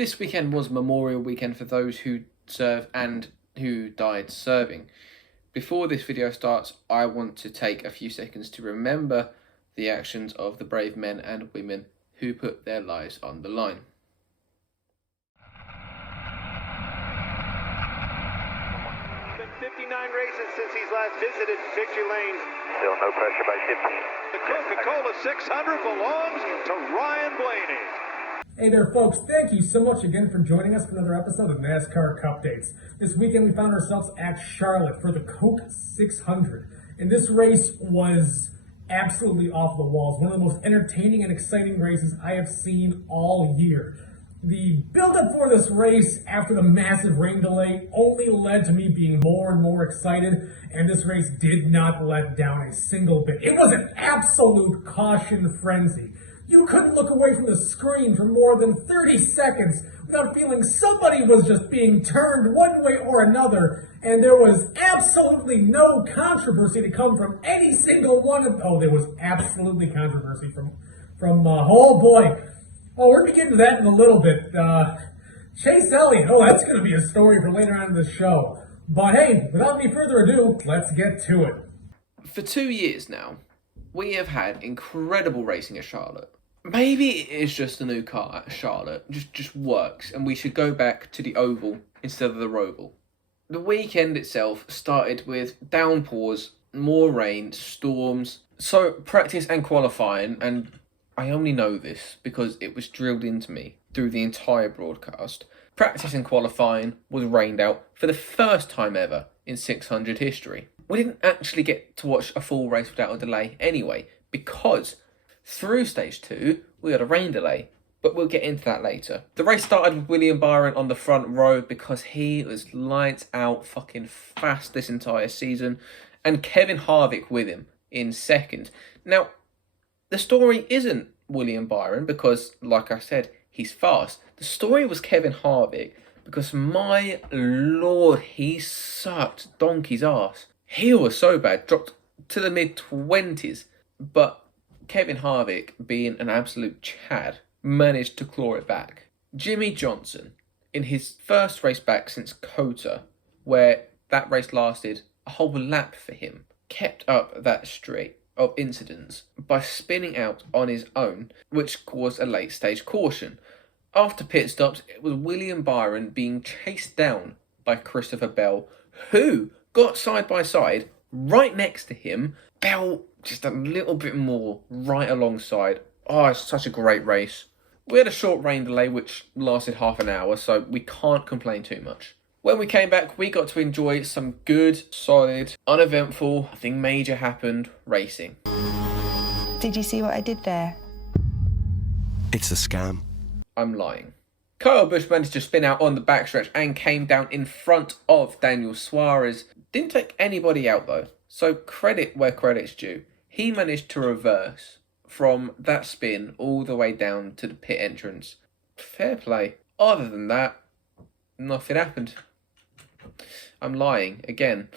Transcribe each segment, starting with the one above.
This weekend was Memorial Weekend for those who served and who died serving. Before this video starts, I want to take a few seconds to remember the actions of the brave men and women who put their lives on the line. Been 59 races since he's last visited victory lane. Still no pressure by 50. The Coca-Cola 600 belongs to Ryan Blaney. Hey there, folks. Thank you so much again for joining us for another episode of NASCAR Cup Dates. This weekend we found ourselves at Charlotte for the Coke 600. And this race was absolutely off the walls. One of the most entertaining and exciting races I have seen all year. The build-up for this race after the massive rain delay only led to me being more and more excited, and this race did not let down a single bit. It was an absolute caution frenzy. You couldn't look away from the screen for more than 30 seconds without feeling somebody was just being turned one way or another, and there was absolutely no controversy to come from any single one of... Oh, there was absolutely controversy from oh boy. Oh, we're going to get into that in a little bit. Chase Elliott, oh, that's going to be a story for later on in the show. But hey, without any further ado, let's get to it. For 2 years now, we have had incredible racing at Charlotte. Maybe it is just the new car at Charlotte, just works, and we should go back to the oval instead of the roval. The weekend itself started with downpours, more rain, storms, so practice and qualifying, and I only know this because it was drilled into me through the entire broadcast. Practice and qualifying was rained out for the first time ever in 600 history. We didn't actually get to watch a full race without a delay anyway, because through stage 2 we had a rain delay, but we'll get into that later. The race started with William Byron on the front row because he was lights out fucking fast this entire season, and Kevin Harvick with him in second. Now, the story isn't William Byron because, like I said, he's fast. The story was Kevin Harvick because, my lord, he sucked donkey's ass. He was so bad, dropped to the mid-20s, but Kevin Harvick, being an absolute Chad, managed to claw it back. Jimmy Johnson, in his first race back since Cota, where that race lasted a whole lap for him, kept up that streak of incidents by spinning out on his own, which caused a late stage caution. After pit stops, it was William Byron being chased down by Christopher Bell, who got side by side right next to him. Bell just a little bit more right alongside. Oh, it's such a great race. We had a short rain delay which lasted half an hour, so we can't complain too much. When we came back, we got to enjoy some good, solid, uneventful, nothing major happened racing. Did you see what I did there? It's a scam. I'm lying. Kyle Busch managed to spin out on the backstretch and came down in front of Daniel Suarez. Didn't take anybody out though, so credit where credit's due. He managed to reverse from that spin all the way down to the pit entrance. Fair play. Other than that, nothing happened. I'm lying again.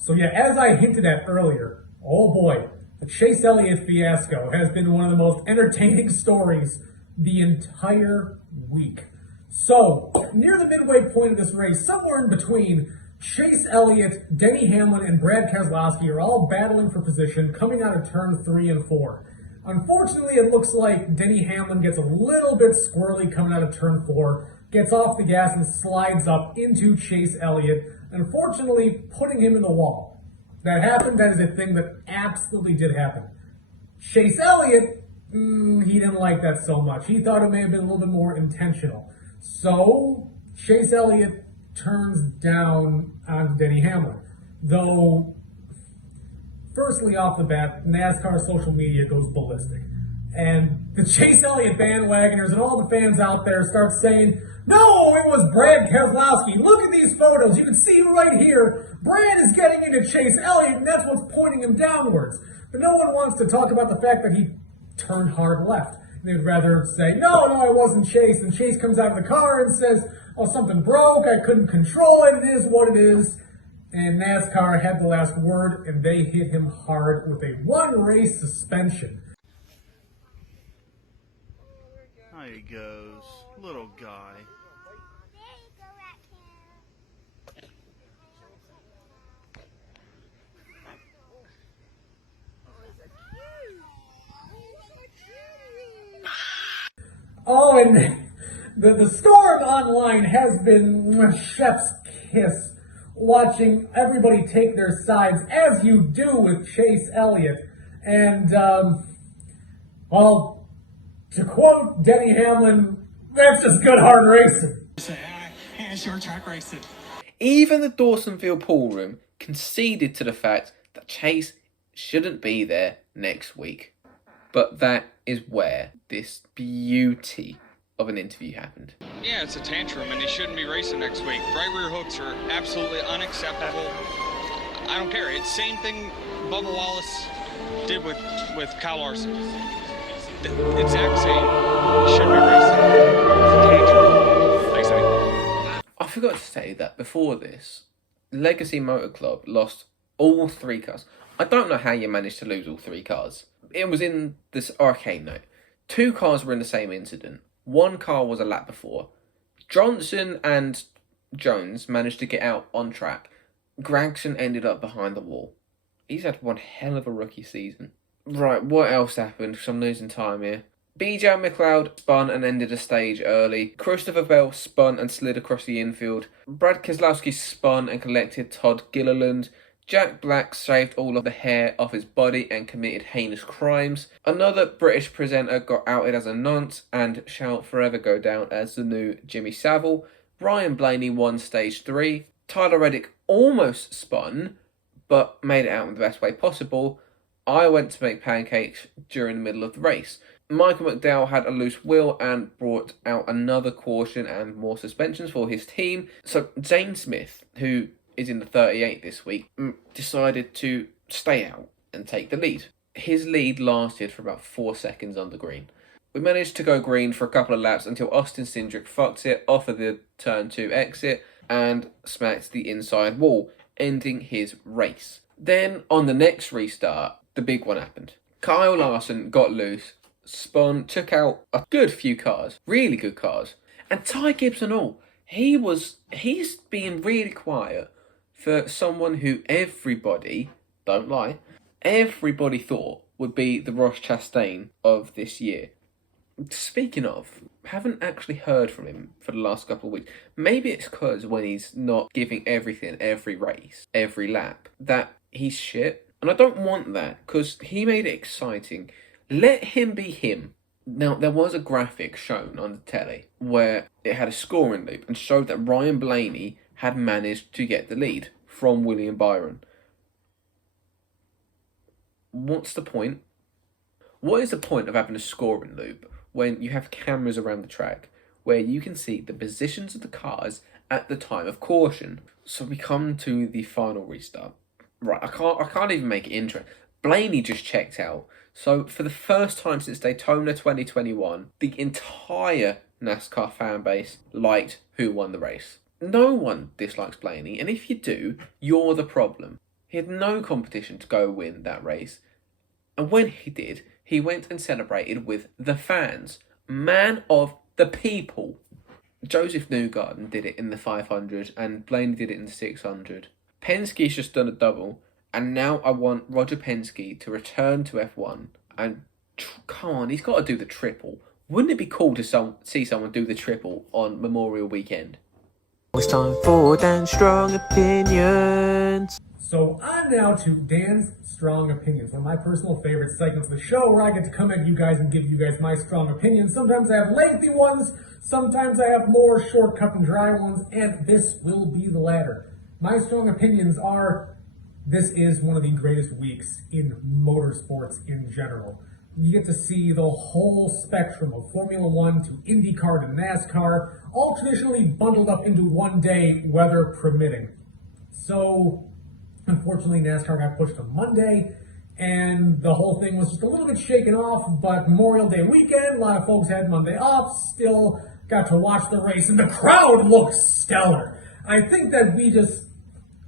So yeah, as I hinted at earlier, oh boy, the Chase Elliott fiasco has been one of the most entertaining stories the entire week. So, near the midway point of this race, somewhere in between, Chase Elliott, Denny Hamlin, and Brad Keselowski are all battling for position coming out of turn 3 and 4. Unfortunately, it looks like Denny Hamlin gets a little bit squirrely coming out of turn 4, gets off the gas and slides up into Chase Elliott, unfortunately putting him in the wall. That happened. That is a thing that absolutely did happen. Chase Elliott, he didn't like that so much. He thought it may have been a little bit more intentional. So, Chase Elliott turns down on Denny Hamlin. Though, firstly off the bat, NASCAR social media goes ballistic. And the Chase Elliott bandwagoners and all the fans out there start saying, no, it was Brad Keselowski. Look at these photos. You can see right here, Brad is getting into Chase Elliott, and that's what's pointing him downwards. But no one wants to talk about the fact that he turned hard left. They'd rather say, no, it wasn't Chase. And Chase comes out of the car and says, oh, something broke. I couldn't control it. It is what it is. And NASCAR had the last word, and they hit him hard with a one-race suspension. There he goes, little guy. Oh, and the storm online has been chef's kiss, watching everybody take their sides, as you do with Chase Elliott. And, well, to quote Denny Hamlin, that's just good hard racing. Short track racing. Even the Dawsonville pool room conceded to the fact that Chase shouldn't be there next week. But that is where this beauty of an interview happened. Yeah, it's a tantrum, and he shouldn't be racing next week. Right rear hooks are absolutely unacceptable. I don't care. It's the same thing Bubba Wallace did with Kyle Larson. The exact same. He shouldn't be racing. It's a tantrum. Thanks, Eddie. I forgot to say that before this, Legacy Motor Club lost all 3 cars. I don't know how you managed to lose all 3 cars. It was in this arcade note. 2 cars were in the same incident. 1 car was a lap before. Johnson and Jones managed to get out on track. Gregson ended up behind the wall. He's had one hell of a rookie season. Right, what else happened? Because I'm losing time here. BJ McLeod spun and ended a stage early. Christopher Bell spun and slid across the infield. Brad Keselowski spun and collected Todd Gilliland. Jack Black shaved all of the hair off his body and committed heinous crimes. Another British presenter got outed as a nonce and shall forever go down as the new Jimmy Savile. Ryan Blaney won stage 3. Tyler Reddick almost spun, but made it out in the best way possible. I went to make pancakes during the middle of the race. Michael McDowell had a loose wheel and brought out another caution and more suspensions for his team. So Zane Smith, who is in the 38 this week, decided to stay out and take the lead. His lead lasted for about 4 seconds on the green. We managed to go green for a couple of laps until Austin Cindric fucked it off of the turn 2 exit and smacked the inside wall, ending his race. Then on the next restart, the big one happened. Kyle Larson got loose, spun, took out a good few cars, really good cars, and Ty Gibbs and all. He's being really quiet for someone who everybody, don't lie, everybody thought would be the Ross Chastain of this year. Speaking of, haven't actually heard from him for the last couple of weeks. Maybe it's because when he's not giving everything every race, every lap, that he's shit. And I don't want that, because he made it exciting. Let him be him. Now, there was a graphic shown on the telly where it had a scoring loop and showed that Ryan Blaney had managed to get the lead from William Byron. What's the point? What is the point of having a scoring loop when you have cameras around the track where you can see the positions of the cars at the time of caution? So we come to the final restart. Right, I can't even make it interesting. Blaney just checked out. So for the first time since Daytona 2021, the entire NASCAR fan base liked who won the race. No one dislikes Blaney, and if you do, you're the problem. He had no competition to go win that race. And when he did, he went and celebrated with the fans. Man of the people. Joseph Newgarden did it in the 500 and Blaney did it in the 600. Penske's just done a double, and now I want Roger Penske to return to F1 and come on, he's got to do the triple. Wouldn't it be cool to see someone do the triple on Memorial Weekend? It's time for Dan's Strong Opinions. So on now to Dan's Strong Opinions, one of my personal favorite segments of the show where I get to come at you guys and give you guys my strong opinions. Sometimes I have lengthy ones, sometimes I have more short, cut and dry ones, and this will be the latter. My strong opinions are, this is one of the greatest weeks in motorsports in general. You get to see the whole spectrum of Formula One to IndyCar to NASCAR, all traditionally bundled up into one day, weather permitting. So, unfortunately, NASCAR got pushed to Monday, and the whole thing was just a little bit shaken off, but Memorial Day weekend, a lot of folks had Monday off, still got to watch the race, and the crowd looked stellar. I think that we just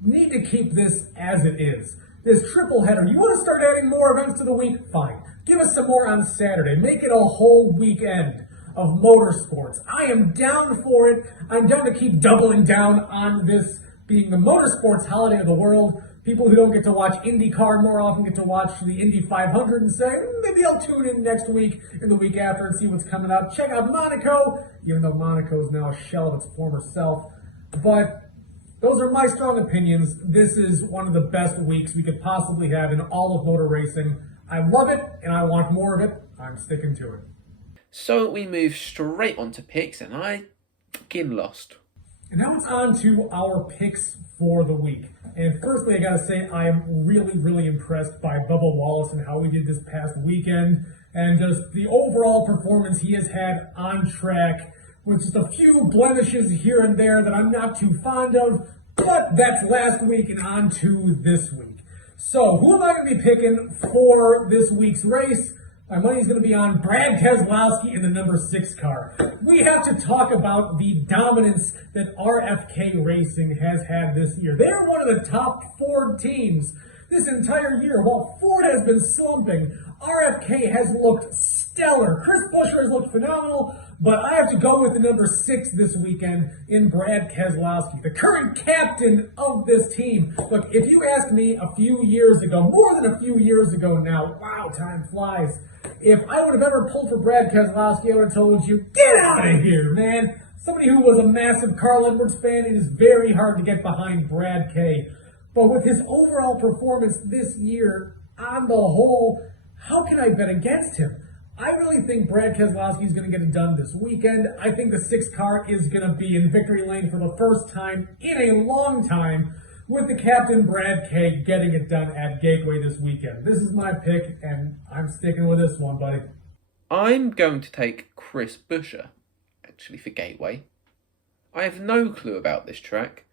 need to keep this as it is. This triple header, you want to start adding more events to the week? Fine. Give us some more on Saturday. Make it a whole weekend of motorsports. I am down for it. I'm down to keep doubling down on this being the motorsports holiday of the world. People who don't get to watch IndyCar more often get to watch the Indy 500 and say, maybe I'll tune in next week and the week after and see what's coming up. Check out Monaco, even though Monaco is now a shell of its former self. But those are my strong opinions. This is one of the best weeks we could possibly have in all of motor racing. I love it, and I want more of it. I'm sticking to it. So we move straight on to picks, and I fucking lost. And now it's on to our picks for the week. And firstly, I gotta say, I am really, really impressed by Bubba Wallace and how he did this past weekend, and just the overall performance he has had on track, with just a few blemishes here and there that I'm not too fond of, but that's last week and on to this week. So, who am I going to be picking for this week's race? My money's going to be on Brad Keselowski in the number 6 car. We have to talk about the dominance that RFK Racing has had this year. They are one of the top 4 teams this entire year. While Ford has been slumping, RFK has looked stellar. Chris Buescher has looked phenomenal, but I have to go with the number 6 this weekend in Brad Keselowski, the current captain of this team. Look, if you asked me a few years ago, more than a few years ago now, wow, time flies, if I would have ever pulled for Brad Keselowski, I would have told you, get out of here, man. Somebody who was a massive Carl Edwards fan, it is very hard to get behind Brad K. But with his overall performance this year, on the whole, how can I bet against him? I really think Brad Keselowski is going to get it done this weekend. I think the 6 car is going to be in victory lane for the first time in a long time, with the captain Brad K getting it done at Gateway this weekend. This is my pick, and I'm sticking with this one, buddy. I'm going to take Chris Buescher, actually, for Gateway. I have no clue about this track.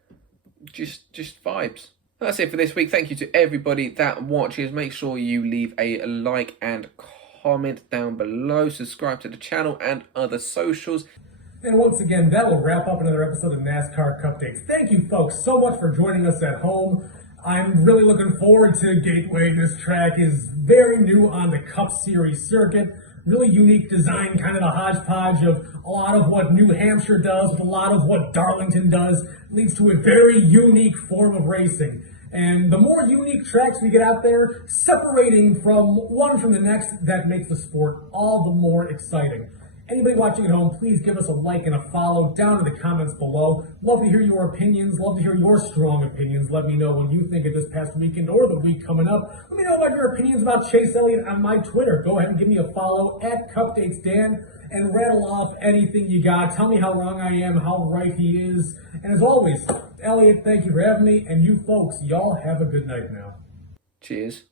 Just vibes. That's it for this week. Thank you to everybody that watches. Make sure you leave a like and comment down below. Subscribe to the channel and other socials. And once again, that will wrap up another episode of NASCAR Cup Dates. Thank you, folks, so much for joining us at home. I'm really looking forward to Gateway. This track is very new on the Cup Series circuit. Really unique design, kind of a hodgepodge of a lot of what New Hampshire does, with a lot of what Darlington does, leads to a very unique form of racing. And the more unique tracks we get out there, separating from one from the next, that makes the sport all the more exciting. Anybody watching at home, please give us a like and a follow down in the comments below. Love to hear your opinions. Love to hear your strong opinions. Let me know what you think of this past weekend or the week coming up. Let me know about your opinions about Chase Elliott on my Twitter. Go ahead and give me a follow at CupDatesDan and rattle off anything you got. Tell me how wrong I am, how right he is. And as always, Elliott, thank you for having me. And you folks, y'all have a good night now. Cheers.